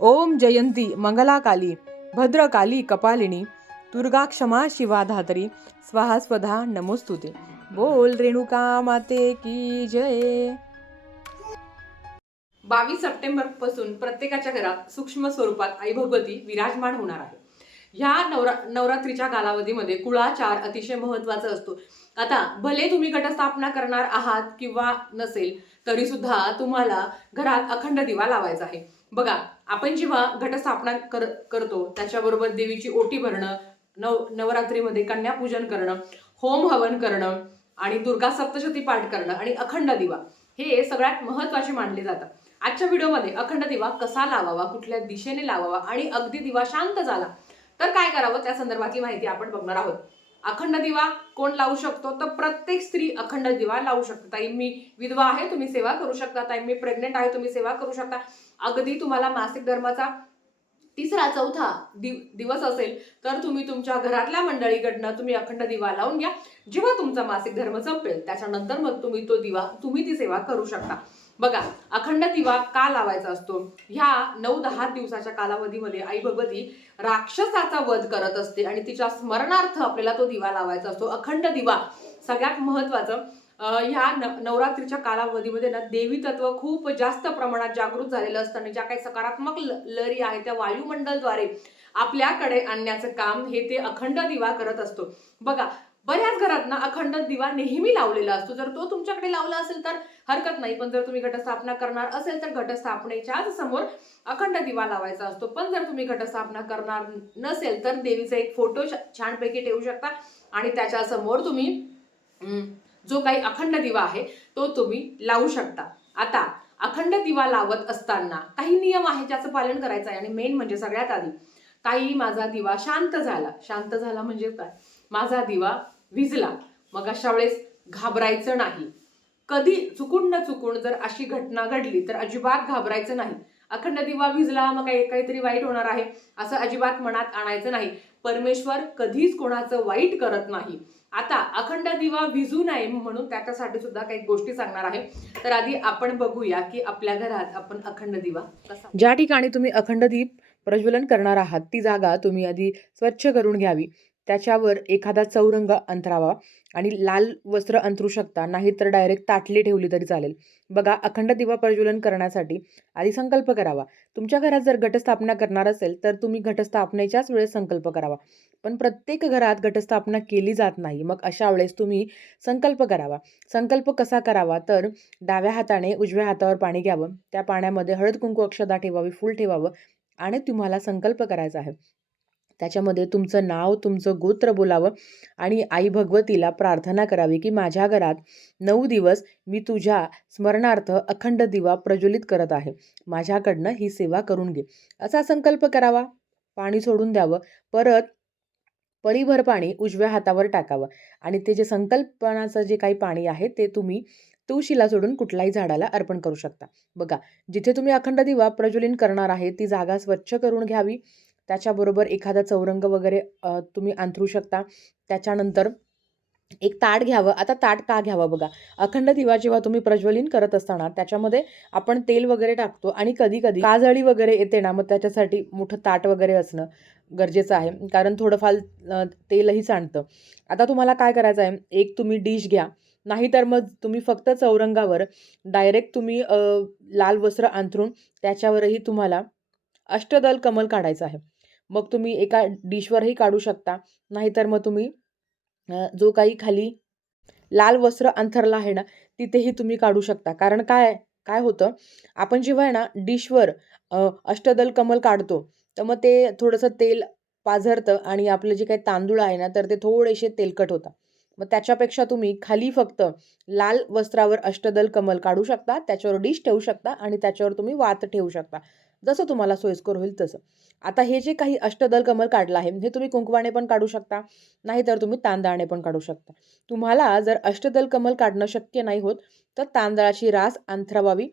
ओम जयंती मंगलाकाली भद्रकाली कपालिनी दुर्गा क्षमा शिवा धात्री स्वाहा स्वधा नमोस्तुते. बोल रेणुका माते की जय. बावीस सप्टेंबरपासून प्रत्येकाच्या घरात सूक्ष्म स्वरूपात आई भगवती विराजमान होणार आहे. ह्या नवरा नवरात्रीच्या कालावधीमध्ये कुळाचार अतिशय महत्त्वाचा असतो. आता भले तुम्ही घटस्थापना करणार आहात किंवा नसेल तरी सुद्धा तुम्हाला घरात अखंड दिवा लावायचा आहे. बघा आपण जेव्हा घटस्थापना कर करतो त्याच्याबरोबर देवीची ओटी भरणं नव नवरात्रीमध्ये कन्यापूजन करणं होम हवन करणं आणि दुर्गा सप्तशती पाठ करणं आणि अखंड दिवा हे सगळ्यात महत्त्वाचे मानले जातात. आजच्या व्हिडिओमध्ये अखंड दिवा कसा लावावा कुठल्या दिशेने लावावा आणि अगदी दिवा शांत झाला तर काय करावं त्या संदर्भातली माहिती आपण बघणार आहोत. अखंड दिवा कोण लावू शकतो? तर प्रत्येक स्त्री अखंड दिवा लावू शकते. ताई मी विधवा आहे तुम्ही सेवा करू शकता. ताई मी प्रेग्नेंट आहे तुम्ही सेवा करू शकता. अगदी तुम्हाला मासिक धर्माचा तिसरा चौथा दिव दिवस असेल तर तुम्ही तुमच्या घरातल्या मंडळीकडनं तुम्ही अखंड दिवा लावून घ्या. जेव्हा तुमचा मासिक धर्म संपेल त्याच्यानंतर मग तुम्ही तो दिवा तुम्ही ती सेवा करू शकता. बघा अखंड दिवा का लावायचा असतो? ह्या नऊ दहा दिवसाच्या कालावधीमध्ये आई भगवती राक्षसाचा वध करत असते आणि तिच्या स्मरणार्थ आपल्याला तो दिवा लावायचा असतो. अखंड दिवा सगळ्यात महत्वाचं ह्या न- नवरात्रीच्या कालावधीमध्ये ना देवी तत्व खूप जास्त प्रमाणात जागृत झालेलं असतं आणि ज्या काही सकारात्मक ल- लहरी आहेत त्या वायुमंडलद्वारे आपल्याकडे आणण्याचं काम हे ते अखंड दिवा करत असतो. बघा बऱ्याच घरात ना अखंड दिवा नेहमी लावलेला असतो. जर तो तुमच्याकडे लावला असेल तर हरकत नाही. पण जर तुम्ही घटस्थापना करणार असेल तर घटस्थापनेच्याच समोर अखंड दिवा लावायचा असतो. पण जर तुम्ही घटस्थापना करणार नसेल तर देवीचा एक फोटो छानपैकी ठेवू शकता आणि त्याच्यासमोर तुम्ही जो काही अखंड दिवा आहे तो तुम्ही लावू शकता. आता अखंड दिवा लावत असताना काही नियम आहे ज्याचं पालन करायचं आहे. आणि मेन म्हणजे सगळ्यात आधी काही माझा दिवा शांत झाला. शांत झाला म्हणजे काय? माझा दिवा विजला. मग अशा वेळेस घाबरायचं नाही. कधी चुकून न चुकून जर अशी घटना घडली तर अजिबात घाबरायचं नाही. अखंड दिवा विजला मग काही काहीतरी वाईट होणार आहे असं अजिबात मनात आणायचं नाही. परमेश्वर कधीच कोणाचं वाईट करत नाही. आता अखंड दिवा विजू नये म्हणून त्याच्यासाठी सुद्धा काही गोष्टी सांगणार आहे. तर आधी आपण बघूया की आपल्या घरात आपण अखंड दिवा कसा ज्या ठिकाणी तुम्ही अखंड दीप प्रज्वलन करणार आहात ती जागा तुम्ही आधी स्वच्छ करून घ्यावी. त्याच्यावर एखादा चौरंग अंतरावा आणि लाल वस्त्र अंतरू शकता नाही तर डायरेक्ट ताटली ठेवली तरी चालेल. बघा अखंड दिवा प्रज्वलन करण्यासाठी आधी संकल्प करावा. तुमच्या घरात जर घटस्थापना करणार असेल तर तुम्ही घटस्थापनेच्याच वेळेस संकल्प करावा. पण प्रत्येक घरात घटस्थापना केली जात नाही मग अशा वेळेस तुम्ही संकल्प करावा. संकल्प कसा करावा? तर डाव्या हाताने उजव्या हातावर पाणी घ्यावं. त्या पाण्यामध्ये हळद कुंकू अक्षदा ठेवावी फूल ठेवावं आणि तुम्हाला संकल्प करायचा आहे. त्याच्यामध्ये तुमचं नाव तुमचं गोत्र बोलावं आणि आई भगवतीला प्रार्थना करावी की माझ्या घरात नऊ दिवस मी तुझ्या स्मरणार्थ अखंड दिवा प्रज्वलित करत आहे. माझ्याकडनं ही सेवा करून घे. असा संकल्प करावा. पाणी सोडून द्यावं. परत पळीभर पाणी उजव्या हातावर टाकावं. आणि ते जे संकल्पनाचं जे काही पाणी आहे ते तुम्ही तुळशीला सोडून कुठल्याही झाडाला अर्पण करू शकता. बघा जिथे तुम्ही अखंड दिवा प्रज्वलित करणार आहे ती जागा स्वच्छ करून घ्यावी. त्याच्याबरोबर एखादा चौरंग वगैरे तुम्ही अंथरू शकता. त्याच्यानंतर एक ताट घ्यावं. आता ताट का घ्यावं बघा? अखंड दिवा जेव्हा तुम्ही प्रज्वलिन करत असताना त्याच्यामध्ये आपण तेल वगैरे टाकतो आणि कधी कधी काजळी वगैरे येते ना मग त्याच्यासाठी मोठं ताट वगैरे असणं गरजेचं आहे. कारण थोडंफार तेलही सांडतं. आता तुम्हाला काय करायचं आहे? एक तुम्ही डिश घ्या. नाहीतर मग तुम्ही फक्त चौरंगावर डायरेक्ट तुम्ही लाल वस्त्र अंथरून त्याच्यावरही तुम्हाला अष्टदल कमल काढायचं आहे. मग तुम्ही एका डिशवरही काढू शकता. नाहीतर मग तुम्ही जो काही खाली लाल वस्त्र अंथरला आहे ना तिथेही तुम्ही काढू शकता. कारण काय काय होतं आपण जेव्हा आहे ना डिशवर अष्टदल कमल काढतो तर मग ते थोडंसं तेल पाझरतं आणि आपलं जे काही तांदूळ आहे ना तर ते थोडेसे तेलकट होतात. मग त्याच्यापेक्षा तुम्ही खाली फक्त लाल वस्त्रावर अष्टदल कमल काढू शकता त्याच्यावर डिश ठेवू शकता आणि त्याच्यावर तुम्ही वात ठेवू शकता. जसं तुम्हाला सोयीस्कर होईल तसं. आता हे जे काही अष्टदल कमल काढलं आहे हे तुम्ही कुंकवाने पण काढू शकता नाहीतर तुम्ही तांदळाने पण काढू शकता. तुम्हाला जर अष्टदल कमल काढणं शक्य नाही होत तर तांदळाची रास अंथरवावी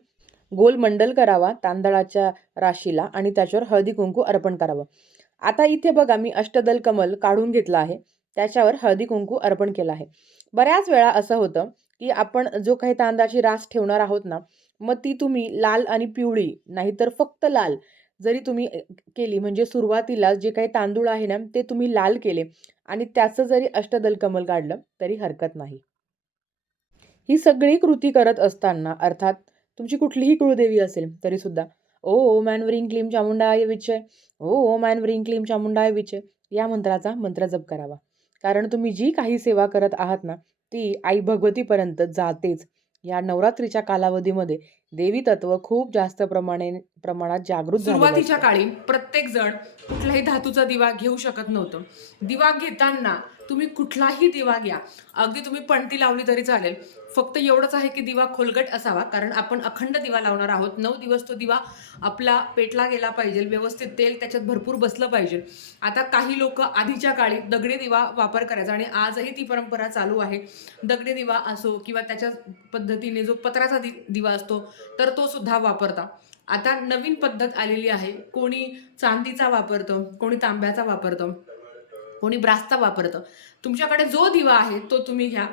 गोलमंडल करावा तांदळाच्या राशीला आणि त्याच्यावर हळदी कुंकू अर्पण करावं. आता इथे बघा मी अष्टदल कमल काढून घेतलं आहे त्याच्यावर हळदी कुंकू अर्पण केलं आहे. बऱ्याच वेळा असं होतं की आपण जो काही तांदळाची रास ठेवणार आहोत ना मग ती तुम्ही लाल आणि पिवळी नाहीतर फक्त लाल जरी तुम्ही केली म्हणजे सुरुवातीला जे काही तांदूळ आहे ना, ते तुम्ही लाल केले आणि त्याचं जरी अष्टदल कमल काढलं तरी हरकत नाही. ही सगळी कृती करत असताना अर्थात तुमची कुठलीही कुळदेवी असेल तरीसुद्धा ओ ऐन व्रीं क्लीम चामुंडाय ओ ओम ऐन व्रीं क्लीम चामुंडाय विचय या मंत्राचा मंत्र जप करावा. कारण तुम्ही जी काही सेवा करत आहात ना, ती आई भगवतीपर्यंत जातेच. या नवरात्रीच्या कालावधीमध्ये देवी तत्व खूप जास्त प्रमाणे प्रमाणात जागृत सुरुवातीच्या. काळी प्रत्येक जण कुठलाही धातूचा दिवा घेऊ शकत नव्हतं. दिवा घेताना तुम्ही कुठलाही दिवा घ्या. अगदी तुम्ही पणती लावली तरी चालेल. फक्त एवढंच आहे की दिवा खोलगट असावा कारण आपण अखंड दिवा लावणार आहोत. नऊ दिवस तो दिवा आपला पेटला गेला पाहिजे व्यवस्थित तेल त्याच्यात भरपूर बसलं पाहिजे. आता काही लोक आधीच्या काळी दगडी दिवा वापर करायचा आणि आजही ती परंपरा चालू आहे. दगडी दिवा असो किंवा त्याच्या पद्धतीने जो पत्राचा दि दिवा असतो तर तो सुद्धा वापरता. आता नवीन पद्धत आलेली आहे. कोणी चांदीचा वापरतं कोणी तांब्याचा वापरतं कोणी ब्रासचा वापरतं. तुमच्याकडे जो दिवा आहे तो तुम्ही घ्या.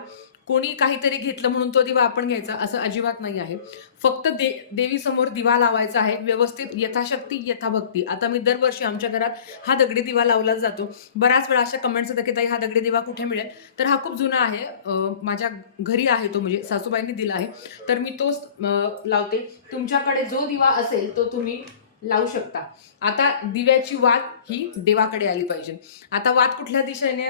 कोणी काहीतरी घेतलं म्हणून तो दिवा आपण घ्यायचा असं अजिबात नाही आहे. फक्त दे देवीसमोर दिवा लावायचा आहे व्यवस्थित यथाशक्ती यथाभक्ती. आता मी दरवर्षी आमच्या घरात हा दगडी दिवा लावला जातो. बऱ्याच वेळा अशा कमेंट्स येतात की ताई हा दगडी दिवा कुठे मिळेल? तर हा खूप जुना आहे. माझ्या घरी आहे तो म्हणजे सासूबाईंनी दिला आहे. तर मी तोच लावते. तुमच्याकडे जो दिवा असेल तो तुम्ही लावू शकता. आता दिव्याची वात ही देवाकडे आली पाहिजे. आता वात कुठल्या दिशेने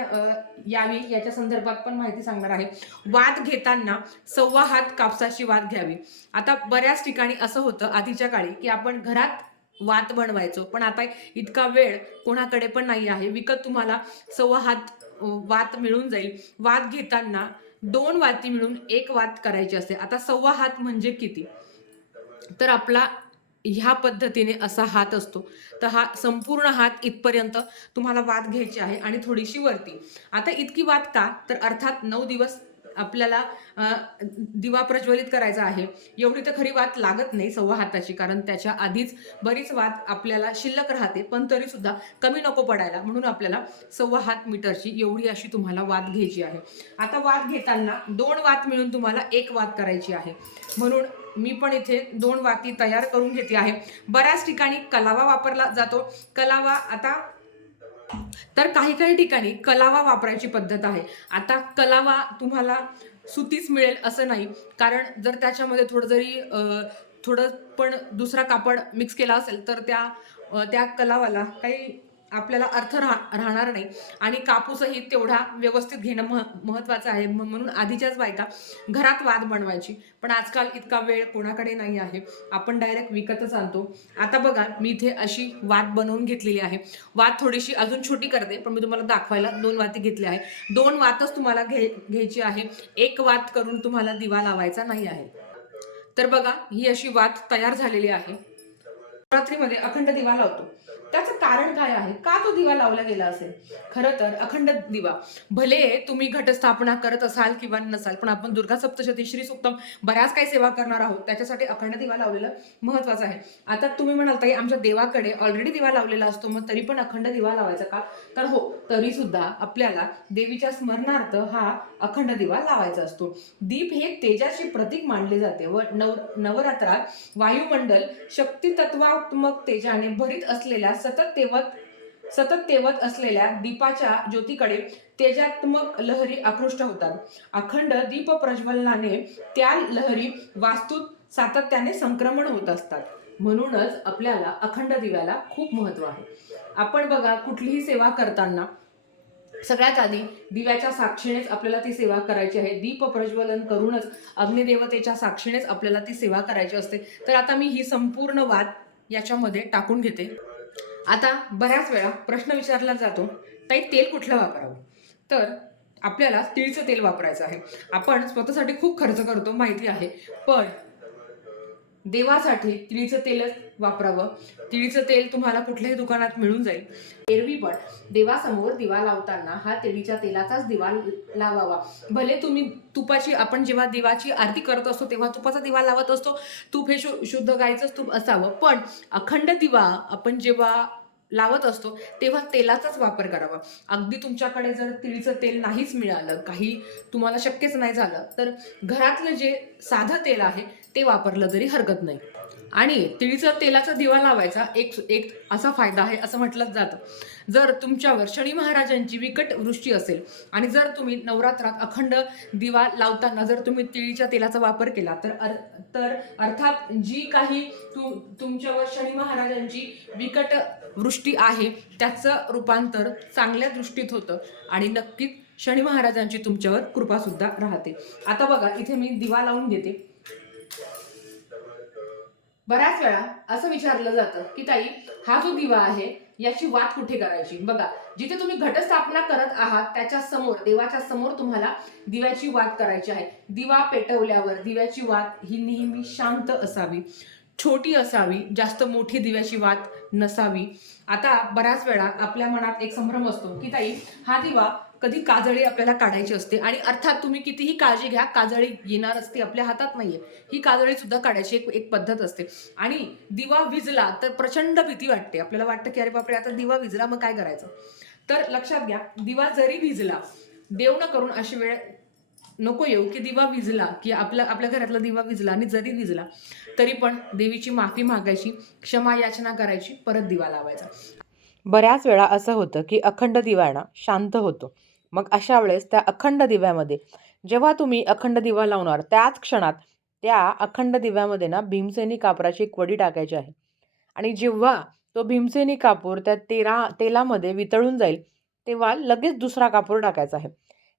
यावी याच्या संदर्भात पण माहिती सांगणार आहे. वात घेताना सव्वा हात कापसाची वात घ्यावी. आता बऱ्याच ठिकाणी असं होतं आधीच्या काळी की आपण घरात वात बनवायचो. पण आता इतका वेळ कोणाकडे पण नाही आहे. विकत तुम्हाला सव्वा हात वात मिळून जाईल. वात घेताना दोन वाती मिळून एक वात करायची असते. आता सव्वा हात म्हणजे किती? तर आपला ह्या पद्धतीने असा हात असतो. तर हा संपूर्ण हात इथपर्यंत तुम्हाला वाद घ्यायची आहे आणि थोडीशी वरती. आता इतकी वाद का? तर अर्थात नऊ दिवस आपल्याला दिवा प्रज्वलित करायचा आहे. एवढी तर खरी वात लागत नाही सव्वा हाताची कारण त्याच्या आधीच बरीच वात आपल्याला शिल्लक राहते. पण तरी सुद्धा कमी नको पडायला. म्हणून आपल्याला सव्वा हात मीटरची एवढी अशी तुम्हाला वात घ्यायची आहे. आता वात घेताना दोन वात मिळून तुम्हाला एक वात करायची आहे. म्हणून मी पण इथे दोन वाती तयार करून घेते आहे. बऱ्याच ठिकाणी कलावा वापरला जातो. कलावा आता तर काही काही ठिकाणी कलावा वापरायची पद्धत आहे. आता कलावा तुम्हाला सुतीच मिळेल असं नाही. कारण जर त्याच्यामध्ये थोडं जरी थोडं पण दुसरा कापड मिक्स केला असेल तर त्या त्या कलावाला काही आपल्याला अर्थ राह राहणार नाही. आणि कापूसही तेवढा व्यवस्थित घेणं मह महत्त्वाचं आहे. म्हणून आधीच्याच बायका घरात वाद बनवायची. पण आजकाल इतका वेळ कोणाकडे नाही आहे. आपण डायरेक्ट विकतच आणतो. आता बघा मी इथे अशी वाद बनवून घेतलेली आहे. वाद थोडीशी अजून छोटी करते पण मी तुम्हाला दाखवायला दोन वाती घेतली आहे दोन वातच तुम्हाला घे घ्यायची आहे. एक वात करून तुम्हाला दिवा लावायचा नाही आहे. तर बघा ही अशी वात तयार झालेली आहे. रात्रीमध्ये अखंड दिवा लावतो. त्याचं कारण काय आहे? का तो दिवा लावला गेला असेल? खरं तर अखंड दिवा. भले तुम्ही घटस्थापना करत असाल किंवा नसाल पण आपण दुर्गा सप्तशती श्री सुक्तम बऱ्याच काही सेवा करणार आहोत. त्याच्यासाठी अखंड दिवा लावलेलं महत्वाचं आहे. आता तुम्ही म्हणाल ताई आमच्या देवाकडे ऑलरेडी दिवा लावलेला असतो मग तरी पण अखंड दिवा लावायचा का? तर हो तरी सुद्धा आपल्याला देवीच्या स्मरणार्थ हा अखंड दिवा लावायचा असतो. दीप हे तेजाचे प्रतीक मानले जाते व नव नवरात्रात वायुमंडल शक्ती तत्वात्मक तेजाने भरीत असलेल्या सतत तेवत सतत तेवत असलेल्या दीपाच्या ज्योतीकडे तेजात्मक लहरी आकृष्ट होतात. अखंड दीप प्रज्वलनाने त्या लहरी वास्तूत सातत्याने संक्रमण होत असतात. म्हणूनच आपल्याला अखंड दिव्याला खूप महत्त्व आहे. आपण बघा कुठलीही सेवा करताना सगळ्यात आधी दिव्याच्या साक्षीनेच आपल्याला ती सेवा करायची आहे. दीप प्रज्वलन करूनच अग्निदेवतेच्या साक्षीनेच आपल्याला ती सेवा करायची असते. तर आता मी ही संपूर्ण वाद याच्यामध्ये टाकून घेते. आता बऱ्याच वेळा प्रश्न विचारला जातो ताई तेल कुठलं वापरावं? तर आपल्याला तिळचं तेल वापरायचं आहे. आपण स्वतःसाठी खूप खर्च करतो माहिती आहे. पण देवासाठी तिळीचं तेलच वापरावं. तिळीचं तेल तुम्हाला कुठल्याही दुकानात मिळून जाईल. एरवी पण देवासमोर दिवा लावताना हा तिळीच्या तेलाचाच दिवा लावावा. भले तुम्ही तुपाची आपण जेव्हा देवाची आरती करत असतो तेव्हा तुपाचा दिवा लावत असतो तूप हे शु शुद्ध गायचंच तूप असावं. पण अखंड दिवा आपण जेव्हा लावत असतो तेव्हा तेलाचाच वापर करावा. अगदी तुमच्याकडे जर तिळीचं तेल नाहीच मिळालं काही तुम्हाला शक्यच नाही झालं तर घरातलं जे साधं तेल आहे ते वापरलं तरी हरकत नाही. आणि तिळीचा तेलाचा दिवा लावायचा एक एक असा फायदा आहे असं म्हटलं जातं. जर तुमच्यावर शनी महाराजांची विकट वृष्टी असेल आणि जर तुम्ही नवरात्रात अखंड दिवा लावताना जर तुम्ही तिळीच्या तेलाचा वापर केला तर अर- तर अर्थात जी काही तु तुमच्यावर शनी महाराजांची विकट वृष्टी आहे त्याचं रूपांतर चांगल्या दृष्टीत होतं आणि नक्कीच शनी महाराजांची तुमच्यावर कृपासुद्धा राहते. आता बघा इथे मी दिवा लावून घेते. बऱ्याच वेळा असं विचारलं जातं की ताई हा जो दिवा आहे याची वाद कुठे करायची? बघा जिथे तुम्ही घटस्थापना करत आहात त्याच्यासमोर देवाच्या समोर तुम्हाला दिव्याची वाद करायची आहे. दिवा पेटवल्यावर दिव्याची वात ही नेहमी शांत असावी. छोटी असावी जास्त मोठी दिव्याची वात नसावी. आता बऱ्याच वेळा आपल्या मनात एक संभ्रम असतो की ताई हा दिवा कधी काजळी आपल्याला काढायची असते आणि अर्थात तुम्ही कितीही काळजी घ्या काजळी येणार असते आपल्या हातात नाहीये. ही काजळी सुद्धा काढायची एक एक पद्धत असते. आणि दिवा विजला तर प्रचंड भीती वाटते. आपल्याला वाटतं की अरे बापरे आता दिवा विजला मग काय करायचं? तर लक्षात घ्या दिवा जरी विजला देव न करून अशी वेळ नको येऊ की दिवा विजला की आपल्या आपल्या घरातला दिवा विजला आणि जरी विजला तरी पण देवीची माफी मागायची क्षमा याचना करायची परत दिवा लावायचा. बऱ्याच वेळा असं होतं की अखंड दिवाणा शांत होतो. मग अशा वेळेस त्या अखंड दिव्यामध्ये जेव्हा तुम्ही अखंड दिवा लावणार त्याच क्षणात त्या अखंड दिव्यामध्ये ना भीमसेनी कापराची एक वडी टाकायची आहे. आणि जेव्हा तो भीमसेनी कापूर त्या तेरा तेलामध्ये वितळून जाईल तेव्हा लगेच दुसरा कापूर टाकायचा आहे.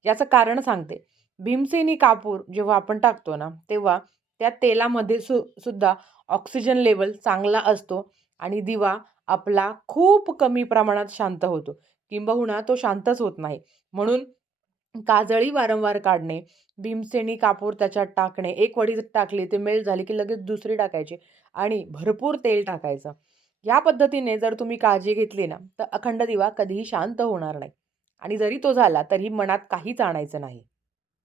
याचं कारण सांगते. भीमसेनी कापूर जेव्हा आपण टाकतो ना तेव्हा त्या तेलामध्ये सु सुद्धा ऑक्सिजन लेवल चांगला असतो आणि दिवा आपला खूप कमी प्रमाणात शांत होतो. किंबहुना तो शांतच होत नाही. म्हणून काजळी वारंवार काढणे भीमसेनी कापूर त्याच्यात टाकणे एक वडी टाकली ते मेल्ट झाली की लगेच दुसरी टाकायची आणि भरपूर तेल टाकायचं. या पद्धतीने जर तुम्ही काळजी घेतली ना तर अखंड दिवा कधीही शांत होणार नाही. आणि जरी तो झाला तरी मनात काहीच आणायचं नाही.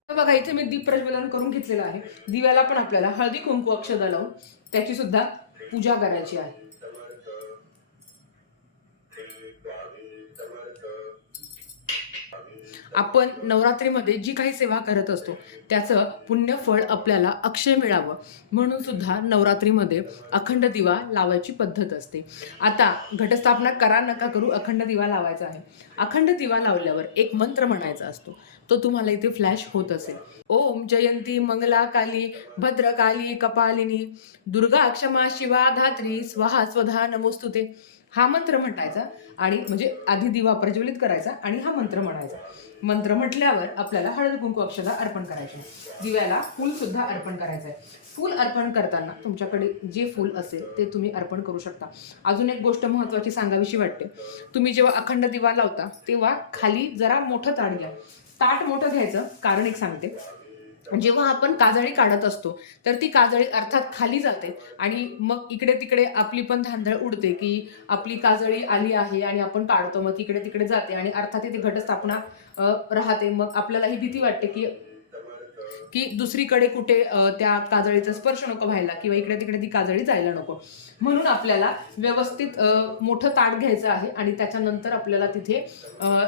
बघा इथे मी दीप प्रज्वलन करून घेतलेलं आहे. दिव्याला पण आपल्याला हळदी कुंकू अक्षदा लावून त्याची सुद्धा पूजा करायची आहे. आपण नवरात्रीमध्ये जी काही सेवा करत असतो त्याचं पुण्यफळ आपल्याला अक्षय मिळावं. म्हणून सुद्धा नवरात्रीमध्ये अखंड दिवा लावायची पद्धत असते. आता घटस्थापना करा नका करू अखंड दिवा लावायचा आहे. अखंड दिवा लावल्यावर एक मंत्र म्हणायचा असतो. तो तुम्हाला इथे फ्लॅश होत असेल. ओम जयंती मंगला काली भद्रकाली कपालिनी. दुर्गा क्षमा शिवा धात्री स्वहा स्वधा नमोस्तुते. हा मंत्र म्हणायचा आणि म्हणजे आधी दिवा प्रज्वलित करायचा आणि हा मंत्र म्हणायचा. मंत्र म्हटल्यावर आपल्याला हळद कुंकू अक्षदा अर्पण करायची. दिव्याला फूल सुद्धा अर्पण करायचं आहे फूल अर्पण करताना तुमच्याकडे जे फूल असेल ते तुम्ही अर्पण करू शकता. अजून एक गोष्ट महत्वाची सांगावीशी वाटते. तुम्ही जेव्हा अखंड दिवा लावता तेव्हा खाली जरा मोठं ताट घ्या. ताट मोठं घ्यायचं कारण एक सांगते. जेव्हा आपण काजळी काढत असतो तर ती काजळी अर्थात खाली जाते आणि मग इकडे तिकडे आपली पण धांदळ उडते की आपली काजळी आली आहे आणि आपण काढतो मग तिकडे तिकडे जाते आणि अर्थात तिथे घटस्थापना राहते. मग आपल्याला ही भीती वाटते की की दुसरीकडे कुठे त्या काजळीचा स्पर्श नको व्हायला किंवा इकडे तिकडे ती काजळी जायला नको. म्हणून आपल्याला व्यवस्थित मोठं ताट घ्यायचं आहे आणि त्याच्यानंतर आपल्याला तिथे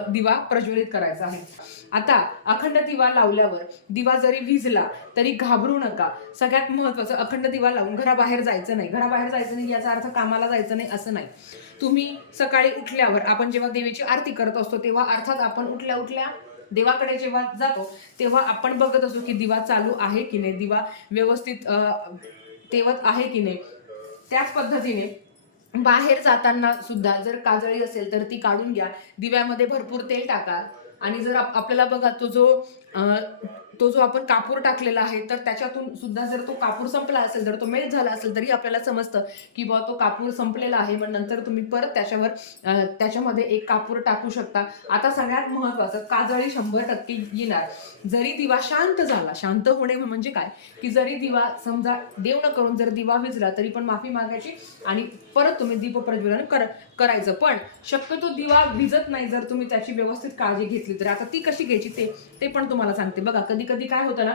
दिवा प्रज्वलित करायचा आहे. आता अखंड दिवा लावल्यावर दिवा जरी विजला तरी घाबरू नका. सगळ्यात महत्वाचं अखंड दिवा लावून घराबाहेर जायचं नाही. घराबाहेर जायचं नाही याचा अर्थ कामाला जायचं नाही असं नाही. तुम्ही सकाळी उठल्यावर आपण जेव्हा देवीची आरती करत असतो तेव्हा अर्थात आपण उठल्या उठल्या देवाकडे जेव्हा जातो तेव्हा आपण बघत असतो की दिवा चालू आहे की नाही दिवा व्यवस्थित तेवत आहे की नाही. त्याच पद्धतीने बाहेर जाताना सुद्धा जर काजळी असेल तर ती काढून घ्या. दिव्यामध्ये भरपूर तेल टाका. आणि जर आपल्याला बघा तो जो तो जो आपण कापूर टाकलेला आहे तर त्याच्यातून सुद्धा जर तो कापूर संपला असेल जर तो मेल्ट झाला असेल तरी आपल्याला समजतं की बुवा तो कापूर संपलेला आहे मग नंतर तुम्ही परत त्याच्यावर त्याच्यामध्ये एक कापूर टाकू शकता. आता सगळ्यात महत्वाचं काजळी शंभर टक्के येणार. जरी दिवा शांत झाला शांत होणे म्हणजे काय? की जरी दिवा समजा देव न करून जर दिवा विजला तरी पण माफी मागायची आणि परत तुम्ही दीप प्रज्वलन कर करायचं. पण शक्यतो दिवा विजत नाही जर तुम्ही त्याची व्यवस्थित काळजी घेतली तर. आता ती कशी घ्यायची ते ते पण तुम्हाला सांगते. बघा कधी कधी काय होतं ना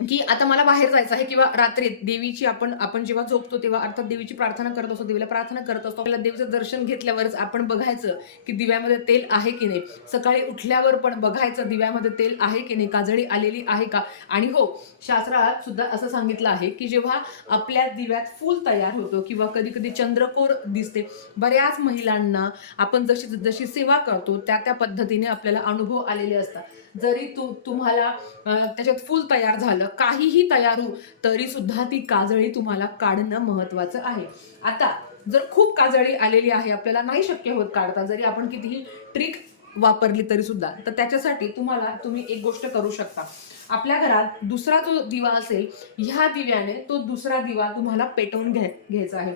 की आता मला बाहेर जायचं आहे किंवा रात्रीत देवीची आपण आपण जेव्हा झोपतो तेव्हा अर्थात देवीची प्रार्थना करत असतो देवीला प्रार्थना करत असतो आपल्याला देवीचं दर्शन घेतल्यावरच आपण बघायचं की दिव्यामध्ये तेल आहे की नाही. सकाळी उठल्यावर पण बघायचं दिव्यामध्ये तेल आहे की नाही काजळी आलेली आहे का? आणि हो शास्त्रात सुद्धा असं सांगितलं आहे की जेव्हा आपल्या दिव्यात फूल तयार होतो किंवा कधी कधी चंद्रकोर दिसते बऱ्याच महिलांना आपण जशी जशी सेवा करतो त्या त्या पद्धतीने आपल्याला अनुभव आलेले असतात. जरी तू तुम्हाला त्याच्यात फुल तयार झालं काहीही तयार हो तरी सुद्धा ती काजळी तुम्हाला काढणं महत्वाचं आहे. आता जर खूप काजळी आलेली आहे आपल्याला नाही शक्य होत काढता जरी आपण कितीही ट्रिक वापरली तरी सुद्धा तर त्याच्यासाठी तुम्हाला तुम्ही एक गोष्ट करू शकता. आपल्या घरात दुसरा जो दिवा असेल ह्या दिव्याने तो दुसरा दिवा तुम्हाला पेटवून घ्या घ्यायचा आहे.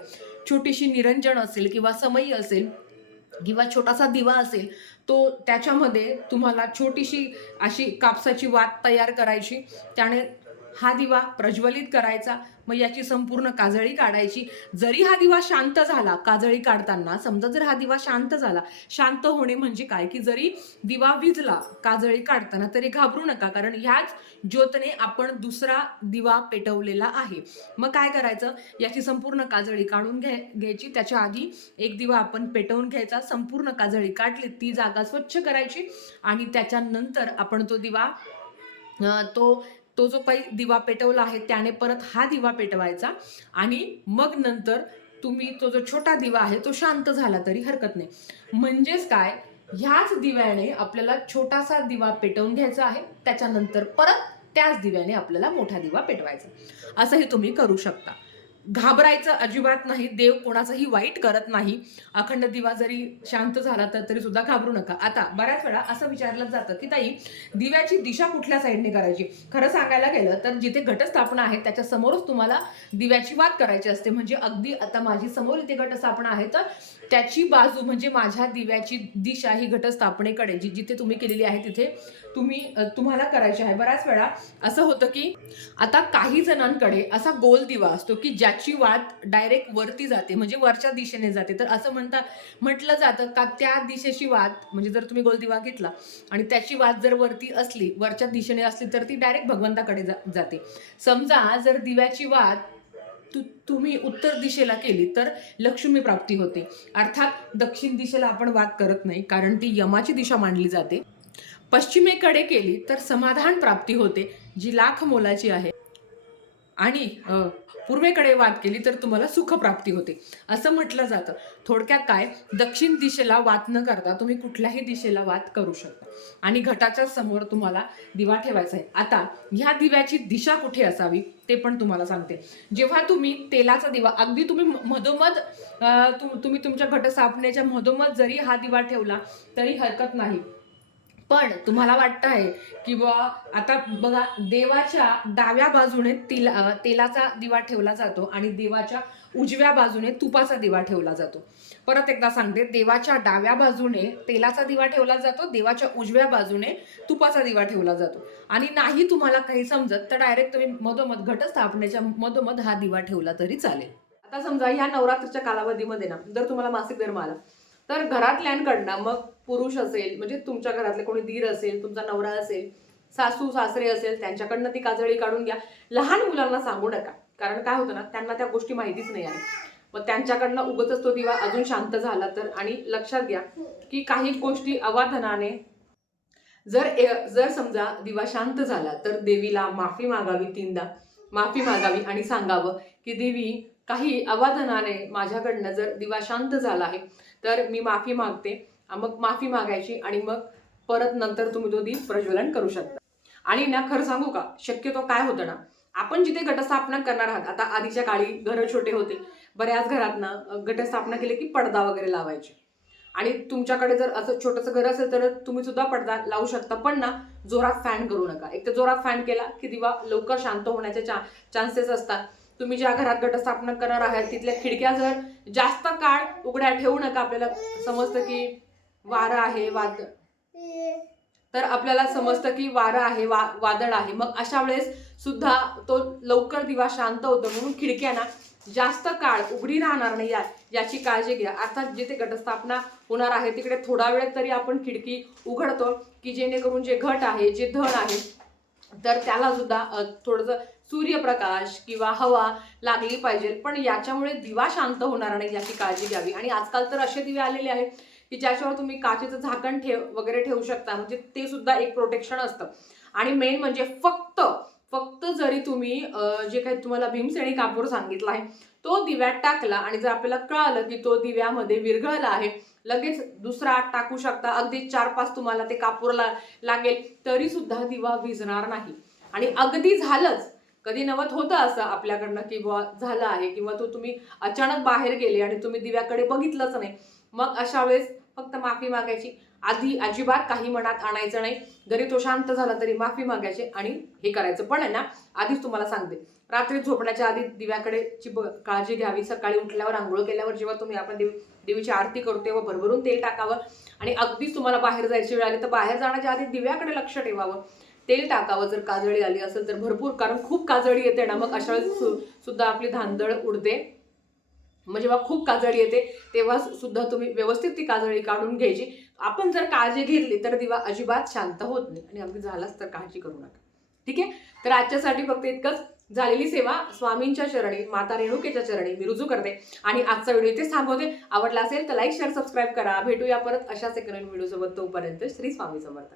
छोटीशी निरंजन असेल किंवा समयी असेल किंवा छोटासा दिवा असेल तो त्याच्यामध्ये तुम्हाला छोटीशी अशी कापसाची वात तयार करायची. त्याने हा दिवा प्रज्वलित करायचा मग याची संपूर्ण काजळी काढायची. जरी हा दिवा शांत झाला काजळी काढताना समजा जर हा दिवा शांत झाला शांत होणे म्हणजे काय? की जरी दिवा विजला काजळी काढताना तरी घाबरू नका. कारण ह्याच ज्योतने आपण दुसरा दिवा पेटवलेला आहे. मग काय करायचं? याची संपूर्ण काजळी काढून घ्या घ्यायची. त्याच्या आधी एक दिवा आपण पेटवून घ्यायचा. संपूर्ण काजळी काढली ती जागा स्वच्छ करायची. आणि त्याच्यानंतर आपण तो दिवा तो तो जो काही दिवा पेटवला आहे त्याने परत हा दिवा पेटवायचा आणि मग नंतर तुम्ही तो जो छोटा दिवा आहे तो शांत झाला तरी हरकत नाही. म्हणजेच काय? ह्याच दिव्याने आपल्याला छोटासा दिवा पेटवून घ्यायचा आहे त्याच्यानंतर परत त्याच दिव्याने आपल्याला मोठा दिवा पेटवायचा असंही तुम्ही करू शकता. घाबरायचं अजिबात नाही देव कोणाचंही वाईट करत नाही. अखंड दिवा जरी शांत झाला तर तरी सुद्धा घाबरू नका. आता बऱ्याच वेळा असं विचारलं जातं की ताई दिव्याची दिशा कुठल्या साईडने करायची? खरं सांगायला गेलं तर जिथे घटस्थापना आहे त्याच्या समोरच तुम्हाला दिव्याची वाद करायची असते. म्हणजे अगदी आता माझी समोर इथे घटस्थापना आहे तर त्याची बाजू म्हणजे माझ्या दिव्याची दिशा ही घटस्थापनेकडे जी जिथे तुम्ही केलेली आहे तिथे तुम्ही तुम्हाला करायची आहे. बऱ्याच वेळा असं होतं की आता काही जणांकडे असा गोल दिवा असतो की ज्याची वात डायरेक्ट वरती जाते म्हणजे वरच्या दिशेने जाते. तर असं म्हणता म्हटलं जातं का त्या दिशेची वात म्हणजे जर तुम्ही गोल दिवा घेतला आणि त्याची वात जर वरती असली वरच्या दिशेने असली तर ती डायरेक्ट भगवंताकडे जा- जाते. समजा जर दिव्याची वात तु तुम्ही उत्तर दिशेला केली तर लक्ष्मी प्राप्ती होते. अर्थात दक्षिण दिशेला आपण वाद करत नाही कारण ती यमाची दिशा मानली जाते. पश्चिमेकडे केली तर समाधान प्राप्ती होते जी लाख मोलाची आहे. आणि पूर्वेकडे वाद केली तर तुम्हाला सुखप्राप्ती होते. असं म्हटलं जातं. थोडक्यात काय? दक्षिण दिशेला वाद न करता तुम्ही कुठल्याही दिशेला वाद करू शकता. आणि घटाच्या समोर तुम्हाला दिवा ठेवायचा आहे. आता ह्या दिव्याची दिशा कुठे असावी ते पण तुम्हाला सांगते. जेव्हा तुम्ही तेलाचा दिवा अगदी तुम्ही मधोमध तुम्ही तुमच्या घट सापण्याच्या मधोमध जरी हा दिवा ठेवला तरी हरकत नाही. पण तुम्हाला वाटतं आहे की बुवा आता बघा देवाच्या डाव्या बाजूने तिला तेलाचा दिवा ठेवला जातो आणि देवाच्या उजव्या बाजूने तुपाचा दिवा ठेवला जातो. परत एकदा सांगते देवाच्या डाव्या बाजूने तेलाचा दिवा ठेवला जातो देवाच्या उजव्या बाजूने तुपाचा दिवा ठेवला जातो. आणि नाही तुम्हाला काही समजत तर डायरेक्ट तुम्ही मधोमध घटस्थापनेच्या मधोमध हा दिवा ठेवला तरी चालेल. आता समजा ह्या नवरात्रीच्या कालावधीमध्ये ना जर तुम्हाला मासिक धर्म आला तर घरातल्यांकडनं मग पुरुष असेल म्हणजे तुमच्या घरातले कोणी धीर असेल तुमचा नवरा असेल सासू सासरे असेल त्यांच्याकडनं ती काजळी काढून घ्या. लहान मुलांना सांगू नका कारण काय होतं ना त्यांना त्या गोष्टी माहितीच नाही आहे मग त्यांच्याकडनं उगतच तो दिवा अजून शांत झाला तर आणि लक्षात घ्या की काही गोष्टी अवाधनाने जर ए- जर समजा दिवा शांत झाला तर देवीला माफी मागावी तीनदा. माफी मागावी आणि सांगावं की देवी काही अवाधनाने माझ्याकडनं जर दिवा शांत झाला आहे तर मी माफी मागते. मग माफी मागायची आणि मग परत नंतर तुम्ही तो दीप प्रज्वलन करू शकता. आणि ना खरं सांगू का शक्यतो काय होतं ना आपण जिथे घटस्थापना करणार आहात आता आधीच्या काळी घरं छोटे होते बऱ्याच घरातनं घटस्थापना केली की पडदा वगैरे लावायचे. आणि तुमच्याकडे जर असं छोटंसं घर असेल तर तुम्ही सुद्धा पडदा लावू शकता पण ना जोरात फॅन करू नका. एक तर जोरात फॅन केला की दिवा लवकर शांत होण्याचे चा चान्सेस असतात. तुम्ही ज्या घरात घटस्थापना करणार आहात तिथल्या खिडक्या जर जास्त काळ उघड्या ठेवू नका आपल्याला समजतं की वारं आहे वाद. तर आपल्याला समजतं की वारं आहे वा वादळ आहे. मग अशा वेळेस सुद्धा तो लवकर दिवा शांत होतो म्हणून खिडक्या ना जास्त काळ उघडी राहणार नाही या याची काळजी घ्या. अर्थात जिथे घटस्थापना होणार आहे तिकडे थोडा वेळ तरी आपण खिडकी उघडतो की जेणेकरून जे घट आहे जे धन आहे तर त्याला सुद्धा थोडंसं सूर्यप्रकाश किंवा हवा लागली पाहिजे. पण याच्यामुळे दिवा शांत होणार नाही याची काळजी घ्यावी. आणि आजकाल तर असे दिवे आलेले आहेत की ज्याच्यावर तुम्ही काचेचं झाकण ठेव वगैरे ठेवू शकता. म्हणजे ते सुद्धा एक प्रोटेक्शन असतं. आणि मेन म्हणजे फक्त फक्त जरी तुम्ही जे काही तुम्हाला भीमसेनी कापूर सांगितला आहे तो दिव्यात टाकला आणि जर आपल्याला कळालं की तो दिव्यामध्ये विरघळला आहे लगेच दुसरा टाकू शकता. अगदी चार पाच तुम्हाला ते कापूरला लागेल तरी सुद्धा दिवा विझणार नाही. आणि अगदी झालंच. कधी नवत होतं असं आपल्याकडनं की बुवा झालं आहे किंवा तो तुम्ही अचानक बाहेर गेले आणि तुम्ही दिव्याकडे बघितलंच नाही. मग अशा वेळेस फक्त माफी मागायची. आधी अजिबात काही मनात आणायचं नाही. जरी तो शांत झाला तरी माफी मागायची आणि हे करायचं. पण आहे ना आधीच तुम्हाला सांगते. रात्री झोपण्याच्या आधी दिव्याकडे ची ब- काळजी घ्यावी. सकाळी उठल्यावर आंघोळ केल्यावर जेव्हा तुम्ही आपण देव देवीची आरती करतो तेव्हा भरभरून तेल टाकावं. आणि अगदीच तुम्हाला बाहेर जायची वेळ आली तर बाहेर जाण्याच्या आधी दिव्याकडे लक्ष ठेवावं. तेल टाकावं. जर काजळी आली असेल तर भरपूर कारण खूप काजळी येते ना. मग अशा वेळेस सु- सुद्धा आपली धांदळ उडते. मग जेव्हा खूप काजळी येते तेव्हा सुद्धा तुम्ही व्यवस्थित ती काजळी काढून घ्यायची. आपण जर काळजी घेतली तर दिवा अजिबात शांत होत नाही आणि अगदी झालाच तर काळजी करू नका. ठीक आहे? तर आजच्यासाठी फक्त इतकंच. झालेली सेवा स्वामींच्या चरणी माता रेणुकेच्या चरणी मी रुजू करते आणि आजचा व्हिडिओ इथेच थांबवते. आवडला असेल तर लाईक शेअर सबस्क्राईब करा. भेटूया परत अशाच एक नवीन व्हिडिओसोबत तोपर्यंत श्री स्वामी समर्थ.